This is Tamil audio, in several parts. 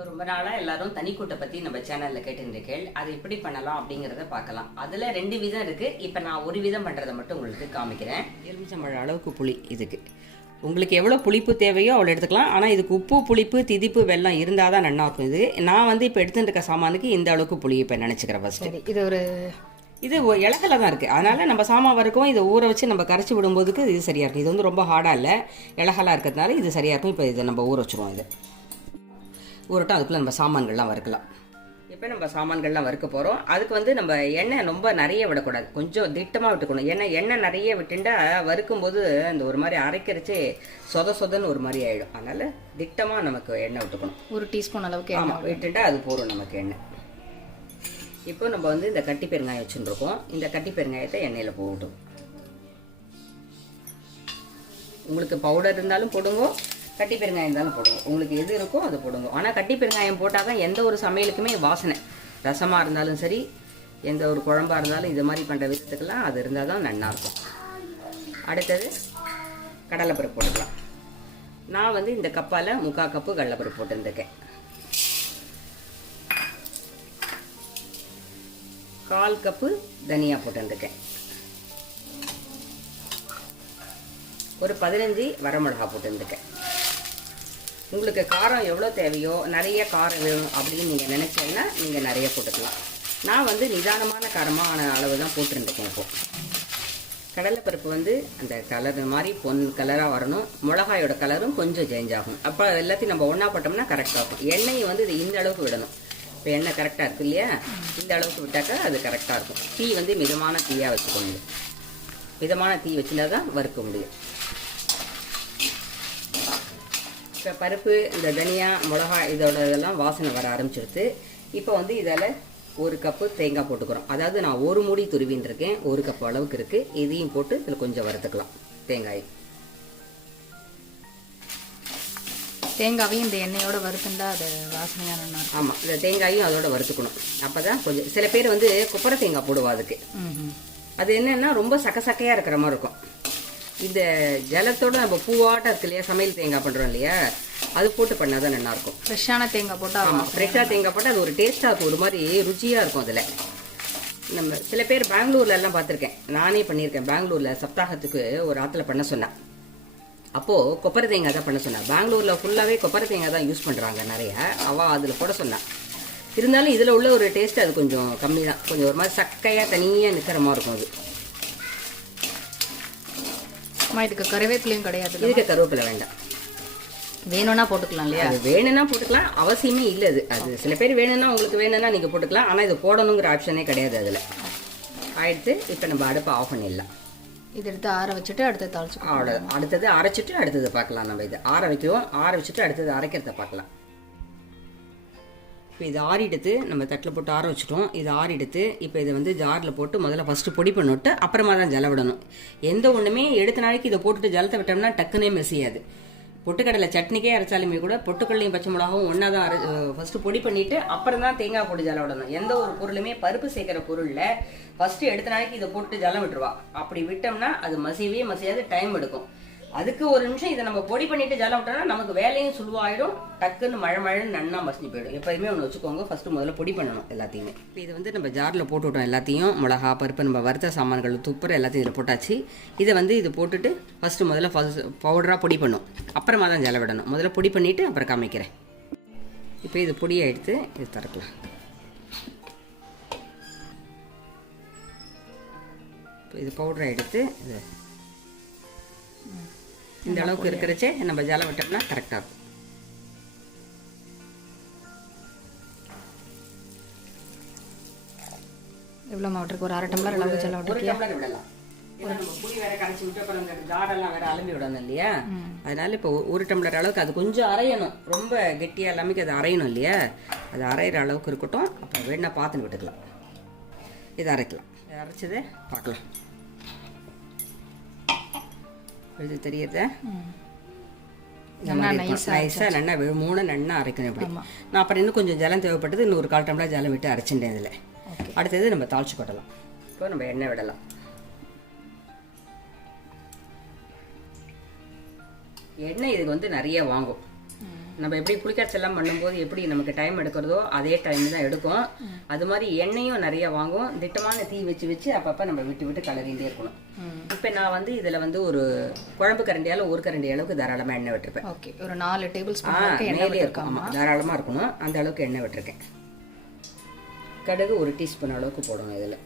இப்போ ரொம்ப நாளாக எல்லாரும் தனிக்கூட்டை பற்றி நம்ம சேனலில் கேட்டுருக்கேள். அது எப்படி பண்ணலாம் அப்படிங்கிறத பார்க்கலாம். அதில் 2 விதம் இருக்குது. இப்போ நான் ஒரு விதம் பண்ணுறதை மட்டும் உங்களுக்கு காமிக்கிறேன். எலுமிச்சம்பழம் அளவுக்கு புளி. இதுக்கு உங்களுக்கு எவ்வளோ புளிப்பு தேவையோ அவ்வளோ எடுத்துக்கலாம். ஆனால் இதுக்கு உப்பு, புளிப்பு, திதிப்பு, வெல்லம் இருந்தால் தான் நல்லா இருக்கும். நான் இப்போ எடுத்துட்டு இருக்க சாமானுக்கு இந்த அளவுக்கு புளி இப்போ நினச்சிக்கிறேன் ஃபஸ்ட்டு. இது இலகல தான் இருக்குது. அதனால் நம்ம சாமான் வரைக்கும் இதை ஊற வச்சு நம்ம கரைச்சி விடும்போதுக்கு இது சரியாக இருக்கும். இது ரொம்ப ஹார்டாக இல்லை, இலகலாக இருக்கிறதுனால இது சரியாக இருக்கும். இப்போ இதை நம்ம ஊற வச்சுருவோம். இது ஊறட்டும். அதுக்குள்ளே நம்ம சாமான்கள்லாம் வறுக்கலாம். இப்போ நம்ம சாமான்கள்லாம் வறுக்க போகிறோம். அதுக்கு நம்ம எண்ணெய் ரொம்ப நிறைய விடக்கூடாது, கொஞ்சம் திட்டமாக விட்டுக்கணும். எண்ணெய் நிறைய விட்டுண்டா வறுக்கும்போது அந்த ஒரு மாதிரி அரைக்கிறச்சு சொதன்னு ஒரு மாதிரி ஆகிடும். அதனால் திட்டமாக நமக்கு எண்ணெய் விட்டுக்கணும். 1 டீஸ்பூன் அளவுக்கு ஆமாம், விட்டுண்டா அது போகும் நமக்கு எண்ணெய். இப்போ நம்ம இந்த கட்டி பெருங்காயம் வச்சுருக்கோம். இந்த கட்டி பெருங்காயத்தை எண்ணெயில் போட்டும். உங்களுக்கு பவுடர் இருந்தாலும் போடுங்க, கட்டி பெருங்காயம் இருந்தாலும் போடுங்க. உங்களுக்கு எது இருக்கோ அது போடுங்க. ஆனால் கட்டி பெருங்காயம் போட்டால் தான் எந்த ஒரு சமையலுக்குமே வாசனை. ரசமாக இருந்தாலும் சரி, எந்த ஒரு குழம்பாக இருந்தாலும் இது மாதிரி பண்ணுற விதத்துக்கெல்லாம் அது இருந்தால் தான் நல்லாயிருக்கும். அடுத்தது கடலைப்பருப்பு போட்டுக்கலாம். நான் இந்த கப்பால் 3/4 கப்பு கடலைப்பருப்பு போட்டுருக்கேன். 1/4 கப்பு தனியா போட்டுருக்கேன். ஒரு 15 வரமிளகா போட்டுருக்கேன். உங்களுக்கு காரம் எவ்வளோ தேவையோ, நிறைய காரம் வேணும் அப்படின்னு நீங்கள் நினச்சீங்கன்னா நீங்கள் நிறைய போட்டுக்கலாம். நான் நிதானமான காரமான அளவு தான் போட்டுருக்கேன். இப்போது கடலைப்பருப்பு அந்த கலர் மாதிரி பொன் கலராக வரணும். மிளகாயோட கலரும் கொஞ்சம் சேஞ்ச் ஆகும். அப்போ எல்லாத்தையும் நம்ம ஒன்றா போட்டோம்னா கரெக்டாக இருக்கும். எண்ணெயை இது இந்த அளவுக்கு விடணும். இப்போ எண்ணெய் கரெக்டாக இருக்குது இல்லையா? இந்த அளவுக்கு விட்டாக்கா அது கரெக்டாக இருக்கும். தீ மிதமான தீயாக வச்சுக்கணும். மிதமான தீ வச்சுனா தான் வறுக்க முடியும். இப்போ பருப்பு, இந்த தனியா, மிளகா இதெல்லாம் வாசனை வர ஆரம்பிச்சிடுது. இப்போ இதில் 1 கப்பு தேங்காய் போட்டுக்கிறோம். அதாவது நான் 1 மூடி துருவின்னு இருக்கேன். 1 கப்பு அளவுக்கு இருக்குது. இதையும் போட்டு இதில் கொஞ்சம் வறுத்துக்கலாம். தேங்காவையும் இந்த எண்ணெயோட வறுத்துண்டா அது வாசனையான. ஆமாம், இந்த தேங்காயும் அதோட வறுத்துக்கணும். அப்போ தான் கொஞ்சம் சில பேர் கொப்பரை தேங்காய் போடுவா. அதுக்கு அது என்னன்னா ரொம்ப சக்கையாக இருக்கிற மாதிரி இருக்கும். இந்த ஜலத்தோட நம்ம பூவாட்டம் இருக்கு இல்லையா, சமையல் தேங்காய் பண்ணுறோம் இல்லையா, அது போட்டு பண்ணால் தான் நல்லாயிருக்கும். ஃப்ரெஷ்ஷான தேங்காய் போட்டால். ஆமாம், ஃப்ரெஷ்ஷாக தேங்காய் போட்டால் அது ஒரு டேஸ்ட்டாக இருக்கும். ஒரு மாதிரி ருச்சியாக இருக்கும். அதில் நம்ம சில பேர் பெங்களூர்லலாம் பார்த்துருக்கேன். நானே பண்ணியிருக்கேன். பெங்களூரில் சப்தாகத்துக்கு ஒரு ஆற்றுல பண்ண சொன்னேன். அப்போது கொப்பரை தேங்காய் தான் பண்ண சொன்னேன். பெங்களூரில் ஃபுல்லாகவே கொப்பரை தேங்காய் தான் யூஸ் பண்ணுறாங்க நிறைய. அவள் அதில் போட சொன்னான். இருந்தாலும் இதில் உள்ள ஒரு டேஸ்ட்டு அது கொஞ்சம் கம்மி தான். கொஞ்சம் ஒரு மாதிரி சக்கையாக தனியாக நிற்கிற மாதிரி இருக்கும். அது இதுக்கு கருவேப்பிலையும் கிடையாது. இதுக்கு கருவேப்பிலை வேண்டாம். வேணும்னா போட்டுக்கலாம் இல்லையா? அது வேணும்னா போட்டுக்கலாம், அவசியமே இல்லை. அது சில பேர் வேணும்னா, உங்களுக்கு வேணும்னா நீங்கள் போட்டுக்கலாம். ஆனால் இது போடணுங்கிற ஆப்ஷனே கிடையாது அதில். ஆயிடுத்து. இப்போ நம்ம அடுப்பை ஆஃப் பண்ணிடலாம். இது எடுத்து ஆற வச்சுட்டு அடுத்தது தாளிச்சுக்கலாம். அவ்வளோ. அடுத்தது அரைச்சிட்டு அடுத்தது பார்க்கலாம். நம்ம இது ஆற வைக்கிறோம். ஆற வச்சுட்டு அடுத்தது அரைக்கிறத பார்க்கலாம். இப்போ இது ஆறிடுத்து. நம்ம தட்டில் போட்டு ஆற வச்சுட்டோம். இது ஆறிடுத்து. இப்போ இதை ஜாரில் போட்டு முதல்ல ஃபஸ்ட்டு பொடி பண்ணிவிட்டு அப்புறமா தான் ஜலம் விடணும். எந்த ஒன்றுமே எடுத்த நாளைக்கு இதை போட்டுட்டு ஜலத்தை விட்டோம்னா டக்குனே மெசியாது. பொட்டுக்கடலை சட்னிக்கே அரைச்சாலுமே கூட பொட்டுக்கடலையும் பச்சை மிளகாவும் ஒன்றா தான் ஃபஸ்ட்டு பொடி பண்ணிவிட்டு அப்புறம் தான் தேங்காய் போட்டு ஜலம் விடணும். எந்த ஒரு பொருளுமே பருப்பு சேர்க்குற பொருளில் ஃபஸ்ட்டு எடுத்த நாளைக்கு இதை போட்டு ஜலம் விட்டுருவா. அப்படி விட்டோம்னா அது மசியாது, டைம் எடுக்கும். அதுக்கு ஒரு நிமிஷம் இதை நம்ம பொடி பண்ணிட்டு ஜலம் விட்டோம்னா நமக்கு வேலையும் சுழுவாயிடும். டக்குன்னு மழைன்னு நன்னா மசிஞ்சு போயிடும். எப்போதுமே ஒன்று வச்சுக்கோங்க, ஃபஸ்ட்டு முதல்ல பொடி பண்ணணும் எல்லாத்தையுமே. இப்போ இது நம்ம ஜாரில் போட்டு விட்டோம் எல்லாத்தையும். மிளகா, பருப்பு, நம்ம வறுத்த சாமான்கள், துப்புரை எல்லாத்தையும் இதில் போட்டாச்சு. இதை இது போட்டுட்டு முதல்ல பவுடராக பொடி பண்ணும். அப்புறமா தான் ஜலம் விடணும். முதல்ல பொடி பண்ணிவிட்டு அப்புறம் காமிக்கிறேன். இப்போ இது பொடியை எடுத்து இது திறக்கலாம். இப்போ இது பவுடரை எடுத்து இது இந்த அளவுக்கு இருக்கிறச்சே நம்ம ஜலம் விட்டோம்னா கரெக்டாக இருக்கும். எவ்வளோ மாவட்டருக்கு ஒரு 1/2 டம்ளர் அளவு ஜலம் விட்டு 1 டம்ளர் விடலாம். நம்ம புளி வேற கரைச்சி விட்டு அப்புறம் இந்த ஜாடெல்லாம் வேற அலம்பி விடணும் இல்லையா? அதனால இப்போ 1 டம்ளர் அளவுக்கு அது கொஞ்சம் அரையணும். ரொம்ப கெட்டியாக எல்லாமே அது அரையணும் இல்லையா? அது அரைகிற அளவுக்கு இருக்கட்டும். அப்புறம் வேணா பார்த்துன்னு விட்டுக்கலாம். இதை அரைக்கலாம். அரைச்சதை பார்க்கலாம். இது தெரியுது. நைஸாக நல்லா மூணு நல்லா அரைக்கணும். இப்படி நான் அப்புறம் இன்னும் கொஞ்சம் ஜலம் தேவைப்பட்டது. இன்னும் ஒரு 1/4 டம்ளர் ஜலம் விட்டு அரைச்சிட்டேன் இதில். அடுத்தது நம்ம தாளிச்சு கொட்டலாம். இப்போ நம்ம எண்ணெய் விடலாம். எண்ணெய் இதுக்கு நிறைய வாங்கும். நம்ம எப்படி புளிக்கரைச்செல்லாம் பண்ணும்போது எப்படி நமக்கு டைம் எடுக்கிறதோ அதே டைம் தான் எடுக்கும். அது மாதிரி எண்ணெயும் நிறைய வாங்கும். திட்டமான தீ வச்சு வச்சு அப்பப்போ நம்ம விட்டு விட்டு கலரிகிட்டே இருக்கணும். இப்போ நான் வந்து இதில் வந்து ஒரு குழம்பு கரண்டியால் 1 கரண்டி அளவுக்கு தாராளமாக எண்ணெய் விட்டுருப்பேன். ஓகே, ஒரு 4 டேபிள் ஸ்பூன் எண்ணெயிலே இருக்கும். ஆமாம், தாராளமாக இருக்கணும். அந்த அளவுக்கு எண்ணெய் விட்டுருக்கேன். கடுகு 1 டீஸ்பூன் அளவுக்கு போடணும் இதில்.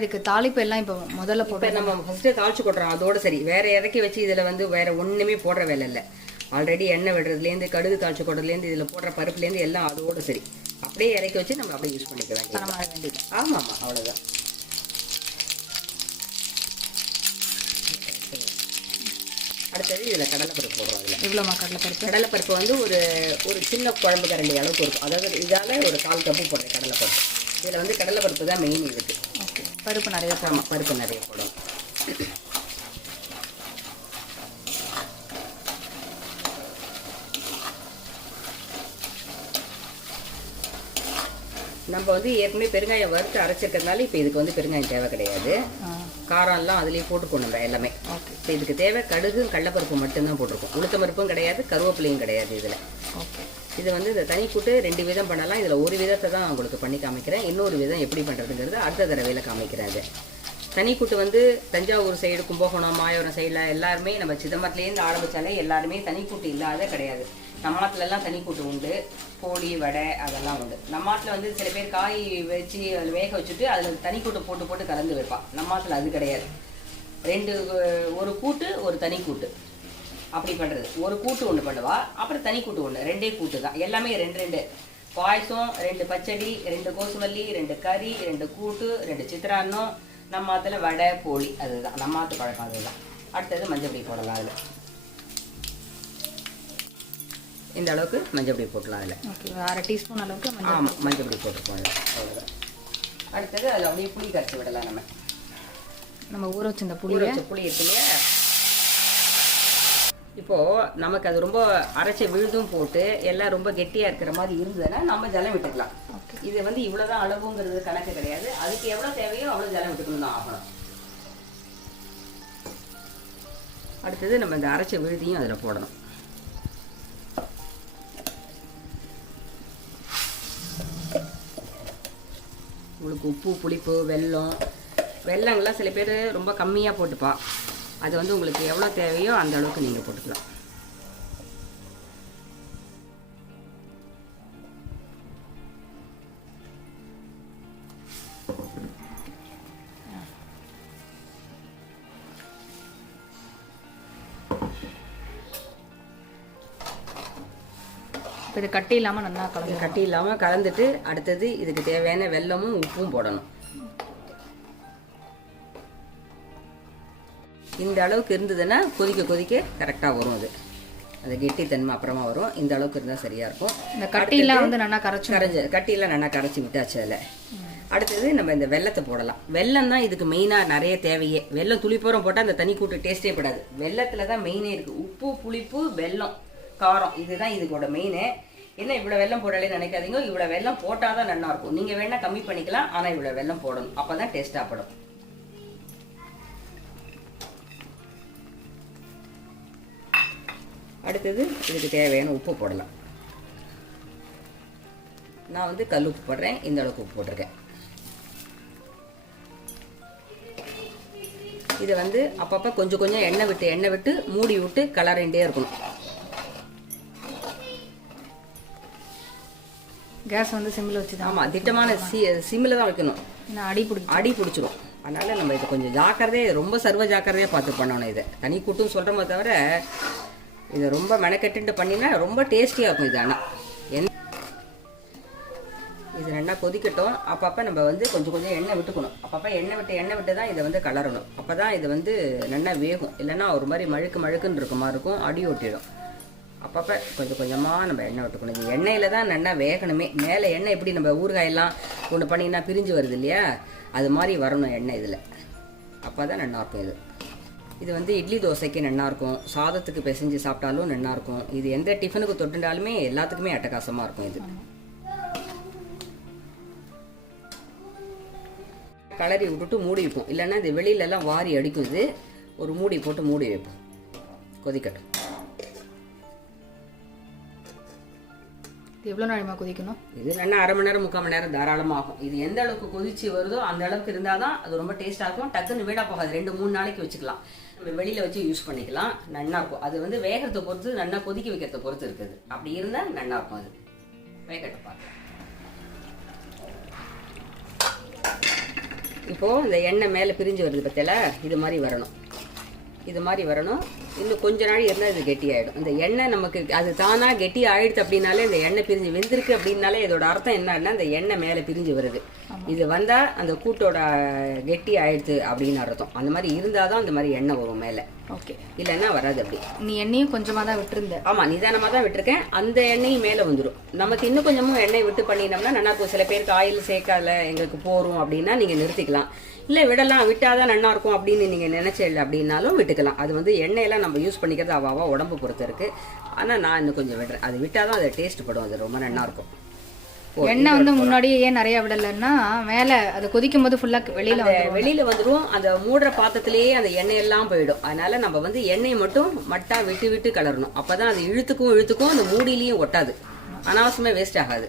இதுக்கு தாளிப்பு எல்லாம் இப்போ முதல்ல போட்டு நம்ம ஃபஸ்ட்டு தாளிச்சு கொட்டுறோம் அதோட சரி. வேற இறக்கி வச்சு இதில் வந்து வேற ஒன்றுமே போடுற வேலை இல்லை. ஆல்ரெடி எண்ணெய் விடுறதுலேருந்து கடுகு தாளிச்சு கொட்டுறதுலேருந்து இதில் போடுற பருப்புலேருந்து எல்லாம் அதோட சரி. அப்படியே இறக்கி வச்சு நம்ம அப்படியே யூஸ் பண்ணிக்க வேண்டியது. ஆமாம் ஆமாம், அவ்வளோதான். அடுத்தது இதில் கடலைப்பருப்பு போடுறோம். அதில் இவ்வளோமா கடலைப்பருப்பு? கடலைப்பருப்பு வந்து ஒரு சின்ன குழம்பு கரண்டி அளவுக்கு இருக்கும். அதாவது இதால் ஒரு 1/4 கப்பு போடுறேன் கடலைப்பருப்பு. இதில் வந்து கடலைப்பருப்பு தான் மெயின் இதுக்கு. ஓகே, பருப்பு நிறைய போடும். ஆமாம், பருப்பு நிறைய போடும். நம்ம வந்து ஏற்கனவே பெருங்காயம் வறுத்து அரைச்சிருக்கிறதுனால இப்போ இதுக்கு வந்து பெருங்காயம் தேவை கிடையாது. காரம்லாம் அதுலேயே போட்டுக்கணும் நம்ம எல்லாமே. ஓகே, இப்போ இதுக்கு தேவை கடுகு கடலைப்பருப்பு மட்டும்தான் போட்டிருக்கோம். உளுத்தம் பருப்பும் கிடையாது, கருவேப்பிலையும் கிடையாது இதில். ஓகே, இது வந்து இந்த தனி கூட்டு 2 விதம் பண்ணலாம். இதில் ஒரு விதத்தை தான் உங்களுக்கு பண்ணி காமிக்கிறேன். இன்னொரு விதம் எப்படி பண்ணுறதுங்கிறது அடுத்த தடவையில் காமிக்கிறாங்க. தனி கூட்டு வந்து தஞ்சாவூர் சைடு, கும்பகோணம், மாயவரம் சைடில் எல்லாருமே நம்ம சிதம்பரத்துலேருந்து ஆரம்பித்தாலே எல்லாருமே தனி கூட்டு இல்லாத கிடையாது. நம்ம நாட்டிலலாம் தனி கூட்டு உண்டு. கோழி வடை அதெல்லாம் உண்டு. நம்ம நாட்டில் வந்து சில பேர் காய் வச்சு அதில் வேக வச்சுட்டு அதில் தனி கூட்டு போட்டு போட்டு கலந்து வைப்பான். நம்ம நாட்டில் அது கிடையாது. ஒரு கூட்டு ஒரு தனி கூட்டு அப்படி பண்ணுறது. ஒரு கூட்டு ஒன்று பண்ணுவா, அப்புறம் தனி கூட்டு ஒன்று. 2 கூட்டு தான். எல்லாமே 2 பாயசம், 2 பச்சடி, 2 கோசுமல்லி, 2 கறி, 2 கூட்டு, 2 சித்திரான்னம். நம்ம ஆற்றுல வடை போலி அதுதான் நம்ம ஆற்று பழக்கம். அதுதான். அடுத்தது மஞ்சள் பொடி போடலாம். அதில் இந்த அளவுக்கு மஞ்சள் பொடி போட்டலாம். அதில் ஓகே, 1/2 டீஸ்பூன் அளவுக்கு ஆமாம் மஞ்சள் பொடி போட்டுப்போம். அவ்வளோதான். அடுத்தது அதில் அப்படியே புளி கரைச்சி விடலாம். நம்ம ஊற வச்சு இந்த புளி இருக்கு இல்லையா, இப்போது நமக்கு அது ரொம்ப அரைச்சி விழுதும் போட்டு எல்லாம் ரொம்ப கெட்டியாக இருக்கிற மாதிரி இருந்ததுன்னா நம்ம ஜலம் விட்டுக்கலாம். இது வந்து இவ்வளோதான் அளவுங்கிறது கணக்கு கிடையாது. அதுக்கு எவ்வளோ தேவையோ அவ்வளோ ஜலம் விட்டுக்கணும் தான் ஆகணும். அடுத்தது நம்ம இந்த அரைச்ச விழுதியும் அதில் போடணும். உங்களுக்கு உப்பு, புளிப்பு, வெல்லங்கள்லாம் சில பேர் ரொம்ப கம்மியாக போட்டுப்பா. அது வந்து உங்களுக்கு எவ்வளோ தேவையோ அந்த அளவுக்கு நீங்கள் போட்டுக்கலாம். இது கட்டி இல்லாமல் நல்லா கலந்துட்டு அடுத்தது இதுக்கு தேவையான வெல்லமும் உப்பும் போடணும். இந்த அளவுக்கு இருந்ததுன்னா கொதிக்க கொதிக்க கரெக்டாக வரும். அது கெட்டித்தன்மை அப்புறமா வரும். இந்த அளவுக்கு இருந்தால் சரியாக இருக்கும். இந்த கட்டிலாம் வந்து நல்லா கட்டிலாம் நல்லா கரைச்சி விட்டாச்சு. அதில் அடுத்தது நம்ம இந்த வெல்லத்தை போடலாம். வெல்லம் தான் இதுக்கு மெயினாக நிறைய தேவையே. வெல்லம் துளிப்போரம் போட்டால் அந்த தனி கூட்டு டேஸ்ட்டே படாது. வெல்லத்தில் தான் மெயினே இருக்குது. உப்பு, புளிப்பு, வெல்லம், காரம், இதுதான் இதுக்கோட மெயினு. என்ன இவ்வளோ வெல்லம் போடலே நினைக்காதீங்க. இவ்வளோ வெல்லம் போட்டால் தான் நல்லா இருக்கும். நீங்கள் வேணால் கம்மி பண்ணிக்கலாம், ஆனால் இவ்வளோ வெல்லம் போடணும். அப்போ தான் டேஸ்ட்டாக படும். அடுத்தது இதுக்கு தேவையான உப்பு போடலாம். நான் வந்து கல் உப்பு போடுறேன். இந்த அளவுக்கு உப்பு போட்டிருக்கேன். இதை வந்து அப்பப்போ கொஞ்சம் கொஞ்சம் எண்ணெய் விட்டு மூடி விட்டு கலரிண்டே இருக்கணும். கேஸ் வந்து சிம்மில் வச்சு தான். ஆமாம், திட்டமான சிம்மில் தான் வைக்கணும். அடி பிடிச்சிடும். அதனால் நம்ம இதை கொஞ்சம் ஜாக்கிரதையாக, ரொம்ப சர்வ ஜாக்கிரதையாக பார்த்து பண்ணணும். இதை தனி கூட்டும் சொல்கிறோமே தவிர இதை ரொம்ப மெனக்கெட்டு பண்ணினா ரொம்ப டேஸ்டியாக இருக்கும். இது ஆனால் இது நல்லா கொதிக்கட்டும். அப்பப்போ நம்ம வந்து கொஞ்சம் கொஞ்சம் எண்ணெய் விட்டுக்கணும். அப்பப்போ எண்ணெய் விட்டு தான் இதை வந்து கலரணும். அப்போ தான் இது வந்து நல்லா வேகும். இல்லைன்னா ஒரு மாதிரி மழுக்குன்னு இருக்க மாதிரி இருக்கும், அடி ஒட்டிடும். அப்பப்போ கொஞ்சம் கொஞ்சமாக நம்ம எண்ணெய் விட்டுக்கணும். இது எண்ணெயில் தான் நல்லா வேகணுமே. மேலே எண்ணெய் எப்படி நம்ம ஊறுகாயெல்லாம் ஒன்று பண்ணிங்கன்னா பிரிஞ்சு வருது இல்லையா, அது மாதிரி வரணும் எண்ணெய் இதில். அப்போ தான் நல்லாயிருக்கும். இது வந்து இட்லி தோசைக்கு நல்லாயிருக்கும், சாதத்துக்கு பிசைஞ்சு சாப்பிட்டாலும் நல்லாயிருக்கும். இது எந்த டிஃபனுக்கு தொட்டுண்டாலுமே எல்லாத்துக்குமே அட்டகாசமாக இருக்கும். இது கலரி விட்டுட்டு மூடி வைப்போம். இல்லைன்னா இது வெளியிலலாம் வாரி அடிக்கும். இது ஒரு மூடி போட்டு மூடி வைப்போம். கொதிக்கட்டும். இது எவ்வளோ நேரமாக கொதிக்கணும்? இது நல்லா அரை மணி நேரம் 3/4 மணி நேரம் தாராளமாக ஆகும். இது எந்த அளவுக்கு கொதிச்சு வருதோ அந்த அளவுக்கு இருந்தால் தான் அது ரொம்ப டேஸ்ட்டாக இருக்கும். டக்குன்னு வீடாக போகாது. 2-3 நாளைக்கு வச்சுக்கலாம். நம்ம வெளியில் வச்சு யூஸ் பண்ணிக்கலாம். நல்லா இருக்கும். அது வந்து வேகிறத பொறுத்து, நல்லா கொதிக்க வைக்கிறத பொறுத்து இருக்குது. அப்படி இருந்தால் நல்லா இருக்கும். அது வேகட்டை பார்க்கலாம். இப்போது இந்த எண்ணெய் மேலே பிரிஞ்சு வருது பற்றில, இது மாதிரி வரணும். இது மாதிரி வரணும். இன்னும் கொஞ்ச நாள் இருந்தால் இது கெட்டி ஆகிடும். இந்த எண்ணெய் நமக்கு அது தானாக கெட்டி ஆகிடுது அப்படின்னாலே, இந்த எண்ணெய் பிரிஞ்சு வெந்திருக்கு அப்படின்னாலே இதோட அர்த்தம் என்னன்னா இந்த எண்ணெய் மேலே பிரிஞ்சு வருது. இது வந்தால் அந்த கூட்டோட கெட்டி ஆயிடுது அப்படின்னு அர்த்தம். அந்த மாதிரி இருந்தால் தான் அந்த மாதிரி எண்ணெய் வரும் மேலே. ஓகே, இல்லைன்னா வராது. அப்படி நீ எண்ணெயும் கொஞ்சமாக தான் விட்டுருந்த? ஆமாம், நிதானமாக தான் விட்டுருக்கேன். அந்த எண்ணெயும் மேலே வந்துடும். நமக்கு இன்னும் கொஞ்சமும் எண்ணெய் விட்டு பண்ணினோம்னா நல்லா இருக்கும். சில பேருக்கு ஆயில் சேர்க்கால எங்களுக்கு போகிறோம் அப்படின்னா நீங்கள் நிறுத்திக்கலாம். இல்லை விடலாம், விட்டாதான் நல்லா இருக்கும் அப்படின்னு நீங்கள் நினைச்சல அப்படின்னாலும் விட்டுக்கலாம். அது வந்து எண்ணெயெல்லாம் நம்ம யூஸ் பண்ணிக்கிறது அவாவா உடம்பு பொறுத்து இருக்குது. ஆனால் நான் இன்னும் கொஞ்சம் விடுறேன். அது விட்டால் தான் அது டேஸ்ட் படும். அது ரொம்ப நல்லா இருக்கும். எண்ணெய் வந்து முன்னாடியே ஏன் நிறைய விடலைன்னா, மேலே அது கொதிக்கும் போது ஃபுல்லாக வெளியில் வந்துடும். அந்த மூடுற பாத்திரத்திலேயே அந்த எண்ணெயெல்லாம் போயிடும். அதனால நம்ம வந்து எண்ணெயை மட்டும் மட்டா விட்டு விட்டு கலரணும். அப்பதான் அது இழுத்துக்கும் அந்த மூடிலையும் ஒட்டாது. அனாவசியமாக வேஸ்ட் ஆகாது.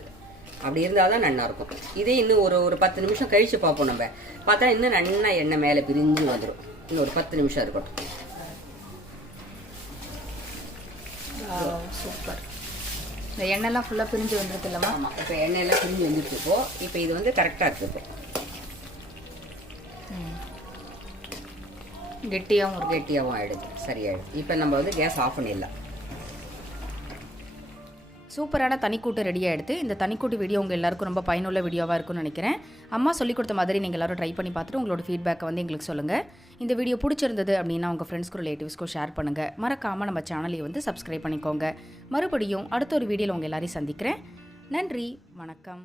அப்படி இருந்தால் தான் நல்லா இருக்கும். இதே இன்னும் ஒரு 10 நிமிஷம் கழிச்சு பார்ப்போம். நம்ம பார்த்தா இன்னும் நல்லா எண்ணெய் மேலே பிரிஞ்சு வந்துடும். இன்னும் ஒரு 10 நிமிஷம் இருக்கட்டும். சூப்பர். இந்த எண்ணெய்லாம் ஃபுல்லாக பிரிஞ்சு வந்துருக்கு இல்லைம்மா? ஆமாம், இப்போ எண்ணெயெல்லாம் பிரிஞ்சு வந்துருக்கு. இப்போ இது வந்து கரெக்டாக இருக்குது. இப்போ கெட்டியாகவும் ஆகிடுது. சரியாயிடும். இப்போ நம்ம வந்து கேஸ் ஆஃப் பண்ணிடலாம். சூப்பரான தனிக்கூட்டு ரெடி ஆகிடுது. இந்த தனிக்கூட்டு வீடியோ உங்கள் எல்லாருக்கும் ரொம்ப பயனுள்ள வீடியோவாக இருக்கும்னு நினைக்கிறேன். அம்மா சொல்லிக் கொடுத்த மாதிரி நீங்கள் எல்லோரும் ட்ரை பண்ணி பார்த்துட்டு உங்களோட ஃபீட்பேக்கை வந்து எங்களுக்கு சொல்லுங்கள். இந்த வீடியோ பிடிச்சிருந்தது அப்படின்னா உங்கள் ஃப்ரெண்ட்ஸ்க்கும் ரிலேட்டிவ்ஸ்க்கும் ஷேர் பண்ணுங்கள். மறக்காமல் நம்ம சேனலையை வந்து சப்ஸ்கிரைப் பண்ணிக்கோங்க. மறுபடியும் அடுத்த ஒரு வீடியோவில் உங்கள் எல்லாரையும் சந்திக்கிறேன். நன்றி, வணக்கம்.